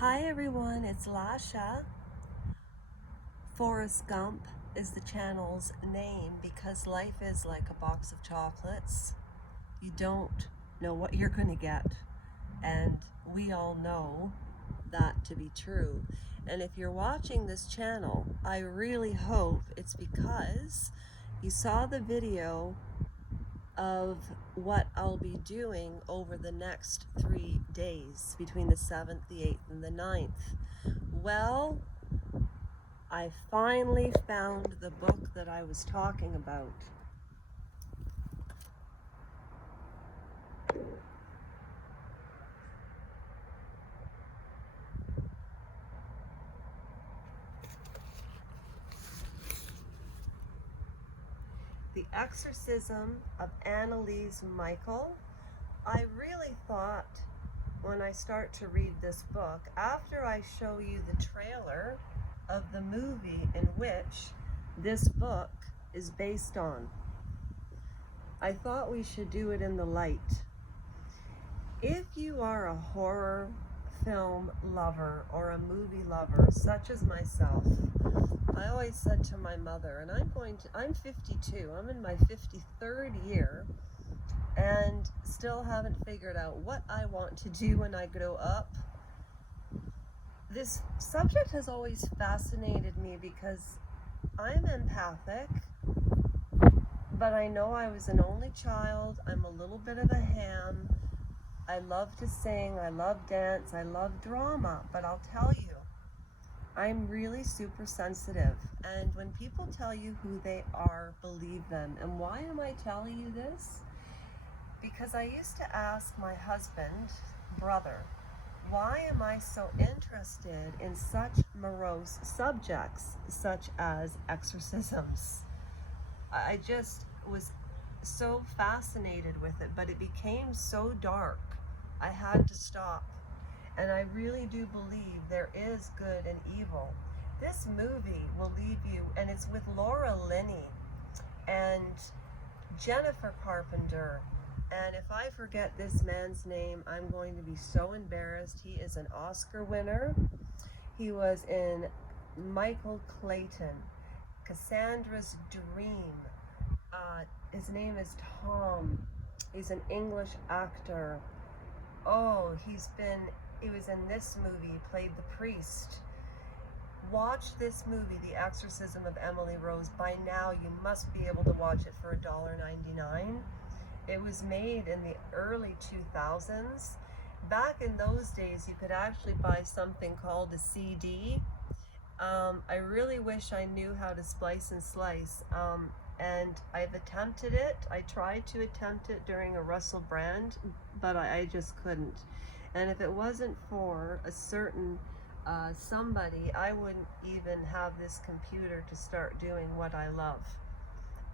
Hi everyone, it's Lasha. Forrest Gump is the channel's name because life is like a box of chocolates. You don't know what you're going to get, and we all know that to be true. And if you're watching this channel, I really hope it's because you saw the video of what I'll be doing over the next 3 days between the 7th, the 8th, and the 9th. Well, I finally found the book that I was talking about. The Exorcism of Anneliese Michael. I really thought when I start to read this book, after I show you the trailer of the movie in which this book is based on, I thought we should do it in the light. If you are a horror film lover or a movie lover, such as myself, I always said to my mother, and I'm 52, I'm in my 53rd year, and still haven't figured out what I want to do when I grow up. This subject has always fascinated me because I'm empathic, but I know I was an only child. I'm a little bit of a ham. I love to sing, I love dance, I love drama, but I'll tell you, I'm really super sensitive. And when people tell you who they are, believe them. And why am I telling you this? Because I used to ask my husband, brother, why am I so interested in such morose subjects, such as exorcisms? I just was so fascinated with it, but it became so dark, I had to stop. And I really do believe there is good and evil. This movie will leave you, and it's with Laura Linney and Jennifer Carpenter. And if I forget this man's name, I'm going to be so embarrassed. He is an Oscar winner. He was in Michael Clayton, Cassandra's Dream. His name is Tom. He's an English actor. Oh, he was in this movie, he played the priest. Watch this movie, The Exorcism of Emily Rose. By now, you must be able to watch it for $1.99. It was made in the early 2000s. Back in those days, you could actually buy something called a CD. I really wish I knew how to splice and slice. And I've attempted it. I tried to attempt it during a Russell Brand, but I just couldn't. And if it wasn't for a certain somebody, I wouldn't even have this computer to start doing what I love.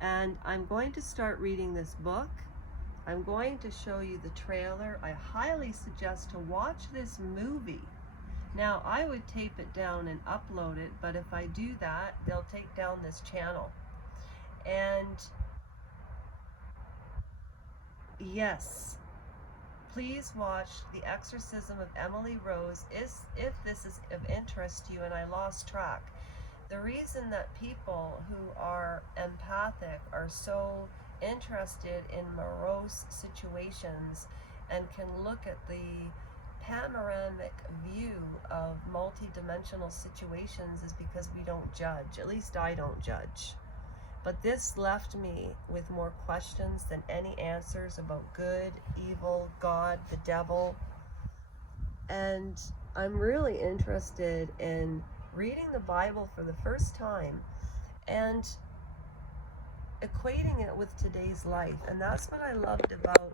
And I'm going to start reading this book. I'm going to show you the trailer. I highly suggest to watch this movie. Now, I would tape it down and upload it, but if I do that, they'll take down this channel. And yes, please watch The Exorcism of Emily Rose if this is of interest to you. And I lost track. The reason that people who are empathic are so interested in morose situations and can look at the panoramic view of multi-dimensional situations is because we don't judge. At least I don't judge. But this left me with more questions than any answers about good, evil, God, the devil. And I'm really interested in reading the Bible for the first time and equating it with today's life. And that's what I loved about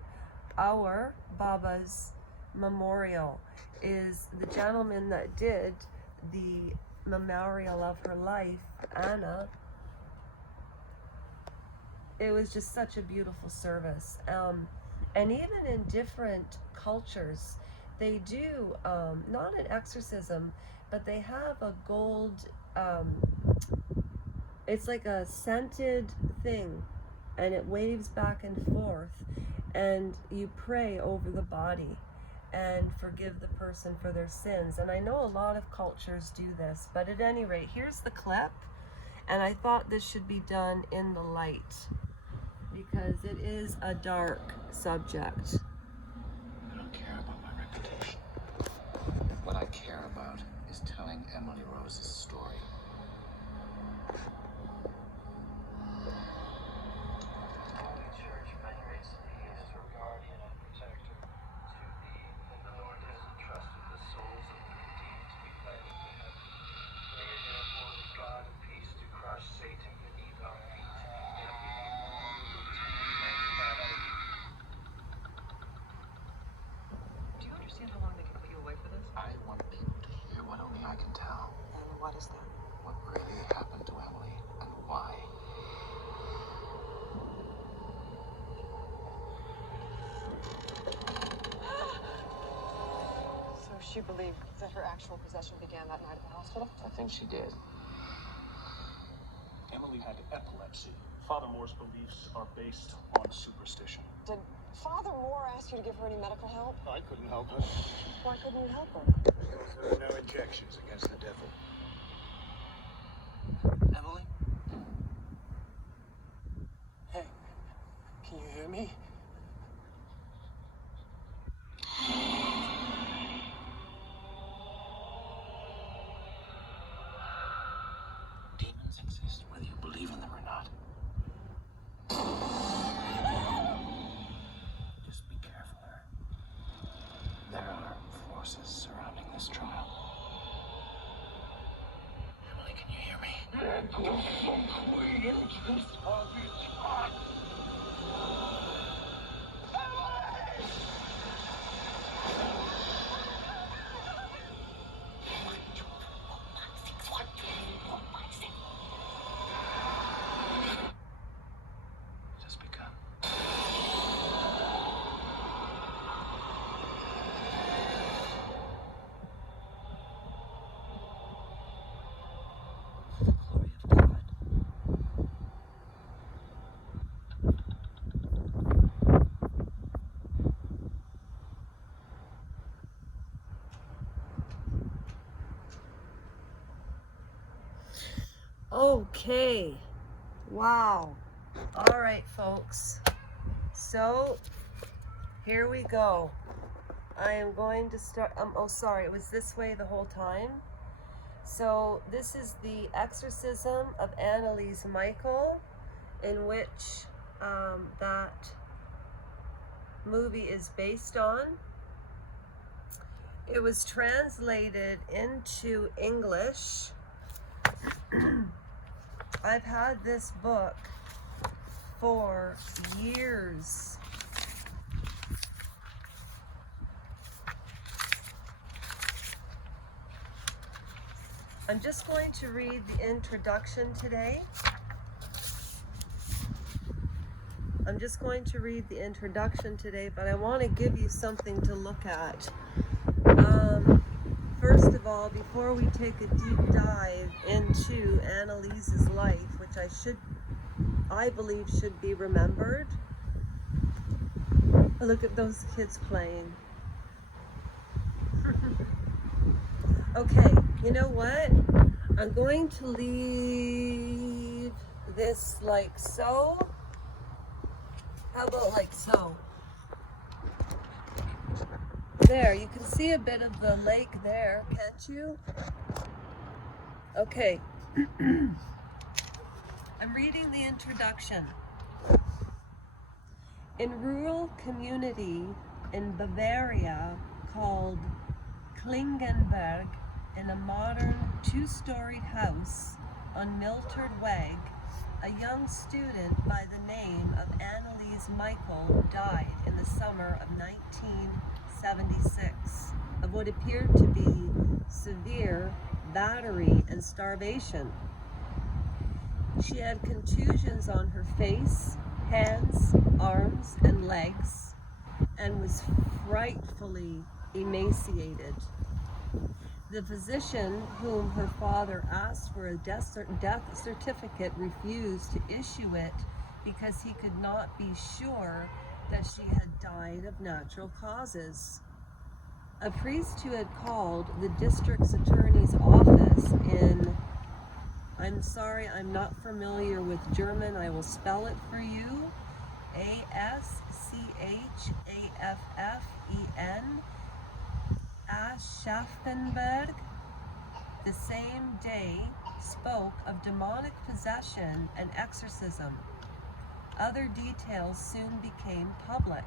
our Baba's memorial, is the gentleman that did the memorial of her life, Anna. It was just such a beautiful service. And even in different cultures, they do, not an exorcism, but they have a gold, it's like a scented thing, and it waves back and forth, and you pray over the body. and forgive the person for their sins. And I know a lot of cultures do this, but at any rate, here's the clip. And I thought this should be done in the light because it is a dark subject. I don't care about my reputation. What I care about is telling Emily Rose's story. Holy Church venerates thee as her guardian and protector. To thee, the Lord has entrusted the souls of the redeemed to be led into heaven. May it therefore the God of peace to crush Satan beneath our feet, and give you all who attend man's family. Do you understand how long they can put you away for this? I want people to hear what only I can tell. And what is that? What really happened to Emily and why. So she believed that her actual possession began that night at the hospital? I think she did. Emily had epilepsy. Father Moore's beliefs are based on superstition. Did Father Moore ask you to give her any medical help? I couldn't help her. Why couldn't you help her? There are no injections against the devil. Emily? Hey, can you hear me? Demons exist whether you believe in them or not. Just be careful, her. There are forces surrounding this trial. Emily, can you hear me? Just begun. For the glory of God. Okay. Wow. All right, folks. So here we go. I am going to start. Oh, sorry. It was this way the whole time. So this is the Exorcism of Anneliese Michael, in which that movie is based on. It was translated into English. I've had this book for years. I'm just going to read the introduction today. But I want to give you something to look at. First of all, before we take a deep dive into Anneliese's life, which I believe should be remembered. Look at those kids playing. Okay, you know what? I'm going to leave this like so. How about like so? There, you can see a bit of the lake there, can't you? Okay. I'm reading the introduction. In rural community in Bavaria called Klingenberg, in a modern two-storied house on Milterd Weg, a young student by the name of Anneliese Michael died in the summer of 1976 of what appeared to be severe battery and starvation. She had contusions on her face, hands, arms, and legs, and was frightfully emaciated. The physician whom her father asked for a death certificate refused to issue it because he could not be sure that she had died of natural causes. A priest who had called the district's attorney's office in, I'm sorry, I'm not familiar with German, I will spell it for you, Aschaffen, Aschaffenburg, the same day spoke of demonic possession and exorcism. Other details soon became public.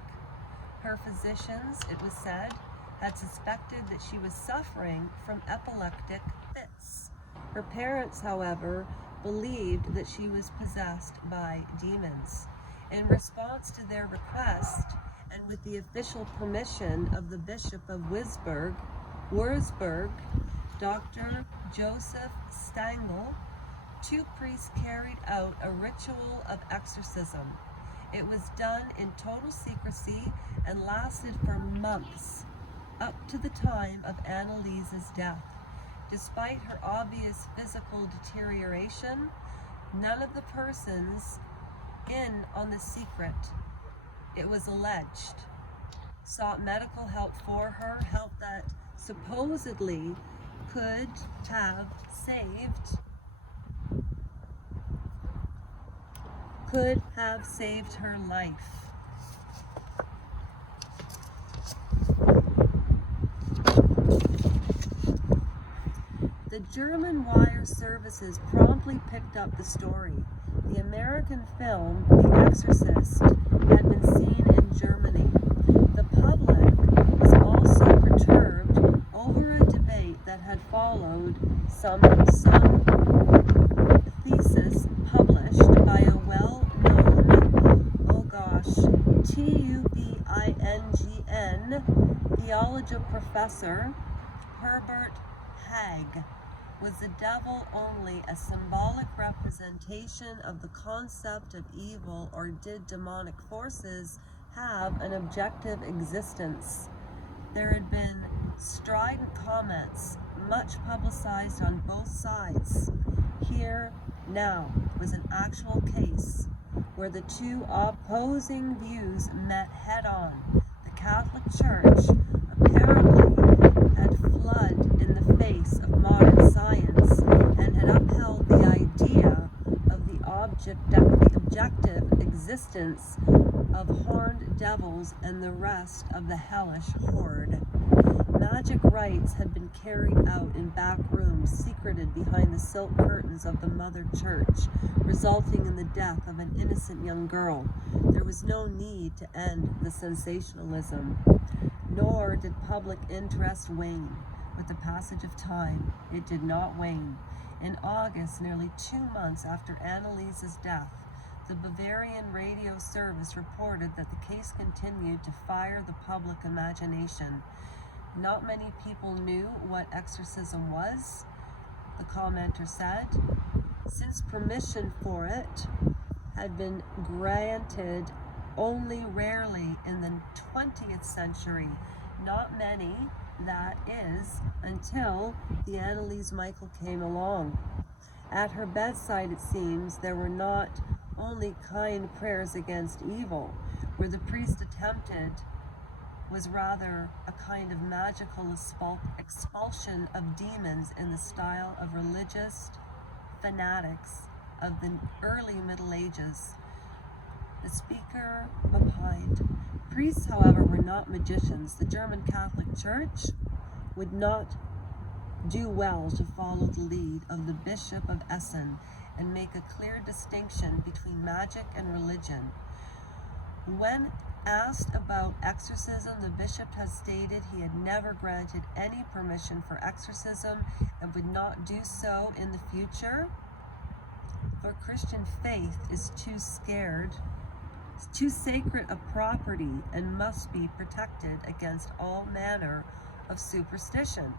Her physicians, it was said, had suspected that she was suffering from epileptic fits. Her parents, however, believed that she was possessed by demons. In response to their request, and with the official permission of the Bishop of Würzburg, Dr. Joseph Stangl, 2 priests carried out a ritual of exorcism. It was done in total secrecy and lasted for months, up to the time of Anneliese's death. Despite her obvious physical deterioration, none of the persons in on the secret, it was alleged, sought medical help for her, help that supposedly could have saved her life. The German wire services promptly picked up the story. The American film, The Exorcist, had been seen in Germany. The public was also perturbed over a debate that had followed some thesis published by a well-known, Tübingen theology professor, Herbert Hag. Was the devil only a symbolic representation of the concept of evil, or did demonic forces have an objective existence? There had been strident comments, much publicized on both sides. Here, now, was an actual case where the 2 opposing views met head-on. The Catholic Church apparently had fled in the face of modern science and had upheld the idea of the objective existence of horned devils and the rest of the hellish horde. Magic rites had been carried out in back rooms secreted behind the silk curtains of the Mother Church, resulting in the death of an innocent young girl. There was no need to end the sensationalism, nor did public interest wane. With the passage of time, it did not wane. In August, nearly 2 months after Anneliese's death, the Bavarian radio service reported that the case continued to fire the public imagination. Not many people knew what exorcism was, the commenter said, since permission for it had been granted only rarely in the 20th century. Not many, that is, until the Anneliese Michael came along. At her bedside, it seems, there were not only kind prayers against evil, where the priest attempted was rather a kind of magical expulsion of demons in the style of religious fanatics of the early Middle Ages. The speaker opined. Priests, however, were not magicians. The German Catholic Church would not do well to follow the lead of the Bishop of Essen and make a clear distinction between magic and religion. When asked about exorcism, the bishop has stated he had never granted any permission for exorcism and would not do so in the future. For Christian faith is too sacred a property and must be protected against all manner of superstition.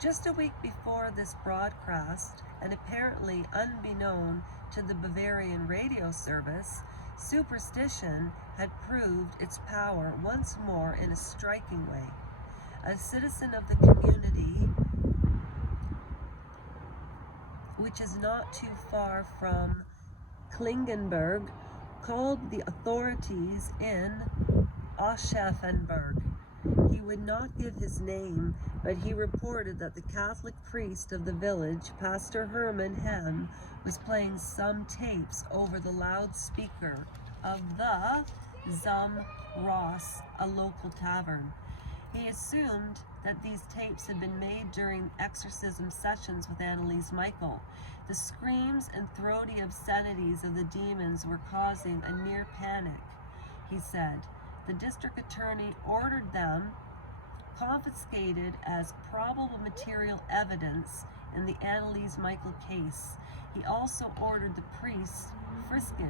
Just a week before this broadcast, and apparently unbeknown to the Bavarian radio service, superstition had proved its power once more in a striking way. A citizen of the community, which is not too far from Klingenberg, called the authorities in Aschaffenburg. He would not give his name, but he reported that the Catholic priest of the village, Pastor Herman Hem, was playing some tapes over the loudspeaker of the Zum Ross, a local tavern. He assumed that these tapes had been made during exorcism sessions with Anneliese Michael. The screams and throaty obscenities of the demons were causing a near panic, he said. The district attorney ordered them confiscated as probable material evidence in the Anneliese Michael case. He also ordered the priest frisked,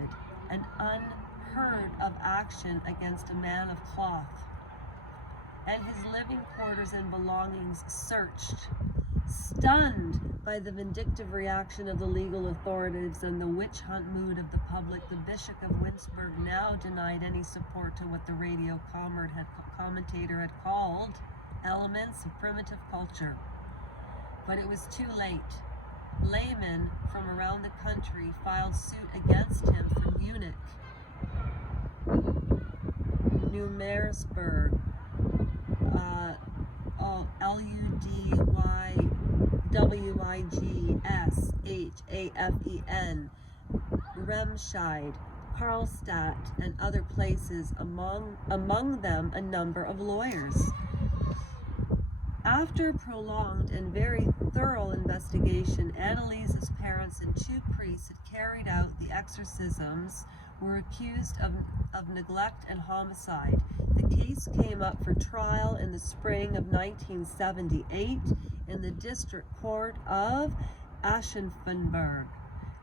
an unheard of action against a man of cloth, and his living quarters and belongings searched. Stunned by the vindictive reaction of the legal authorities and the witch hunt mood of the public, the Bishop of Winsburg now denied any support to what the radio commentator had called elements of primitive culture. But it was too late. Laymen from around the country filed suit against him from Munich, New Meersburg, Ludwigshaften, Remscheid, Karlstadt, and other places, among them a number of lawyers. After prolonged and very thorough investigation, Anneliese's parents and two priests had carried out the exorcisms, were accused of neglect and homicide. The case came up for trial in the spring of 1978 in the District Court of Aschaffenburg.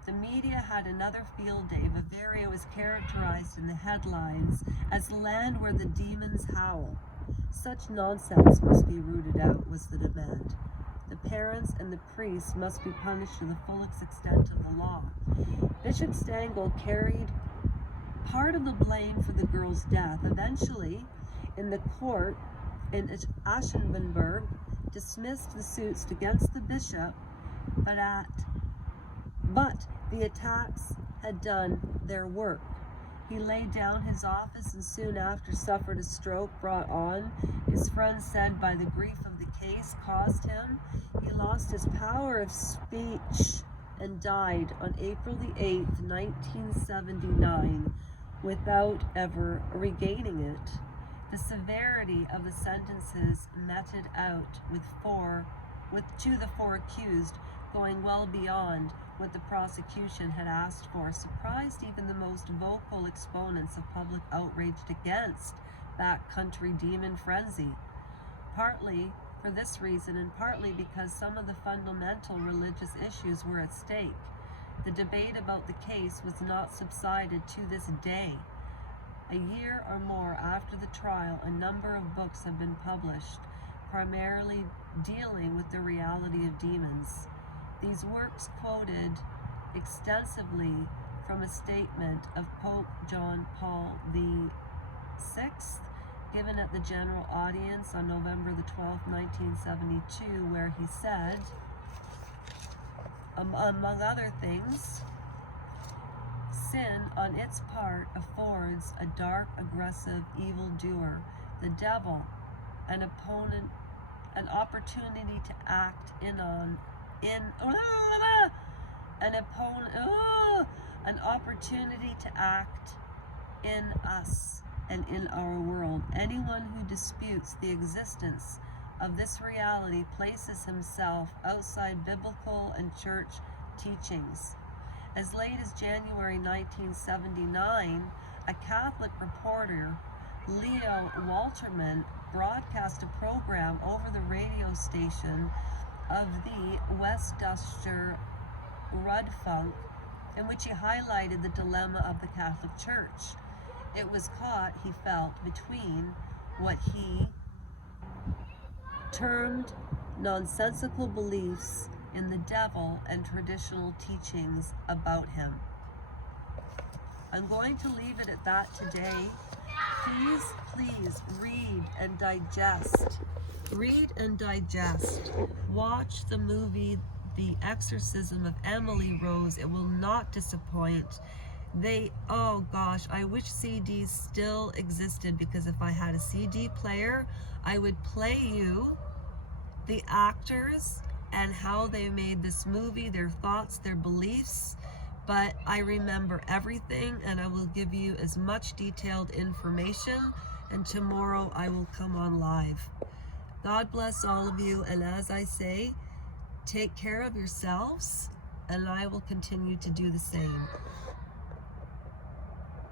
The media had another field day. Bavaria was characterized in the headlines as land where the demons howl. Such nonsense must be rooted out, was the demand. The parents and the priests must be punished to the fullest extent of the law. Bishop Stengel carried part of the blame for the girl's death. Eventually, in the court in Aschaffenburg, dismissed the suits against the bishop, but the attacks had done their work. He laid down his office and soon after suffered a stroke brought on, his friends said, by the grief of the case caused him. He lost his power of speech and died on April the 8th, 1979, without ever regaining it. The severity of the sentences meted out to the four accused, going well beyond what the prosecution had asked for, surprised even the most vocal exponents of public outrage against backcountry demon frenzy. Partly for this reason, and partly because some of the fundamental religious issues were at stake. The debate about the case was not subsided to this day. A year or more after the trial, a number of books have been published, primarily dealing with the reality of demons. These works quoted extensively from a statement of Pope John Paul VI, given at the general audience on November the 12th, 1972, where he said, among other things, sin on its part affords a dark, aggressive evildoer, the devil, an opportunity to act an opportunity to act in us and in our world. Anyone who disputes the existence of this reality places himself outside biblical and church teachings. As late as January 1979, a Catholic reporter, Leo Walterman, broadcast a program over the radio station of the Westdeutscher Rundfunk, in which he highlighted the dilemma of the Catholic Church. It was caught, he felt, between what he termed nonsensical beliefs in the devil and traditional teachings about him. I'm going to leave it at that today. Please read and digest. Read and digest. Watch the movie The Exorcism of Emily Rose. It will not disappoint. Oh gosh, I wish CDs still existed, because if I had a CD player, I would play you the actors and how they made this movie, their thoughts, their beliefs. But I remember everything, and I will give you as much detailed information, and tomorrow I will come on live. God bless all of you, and as I say, take care of yourselves, and I will continue to do the same.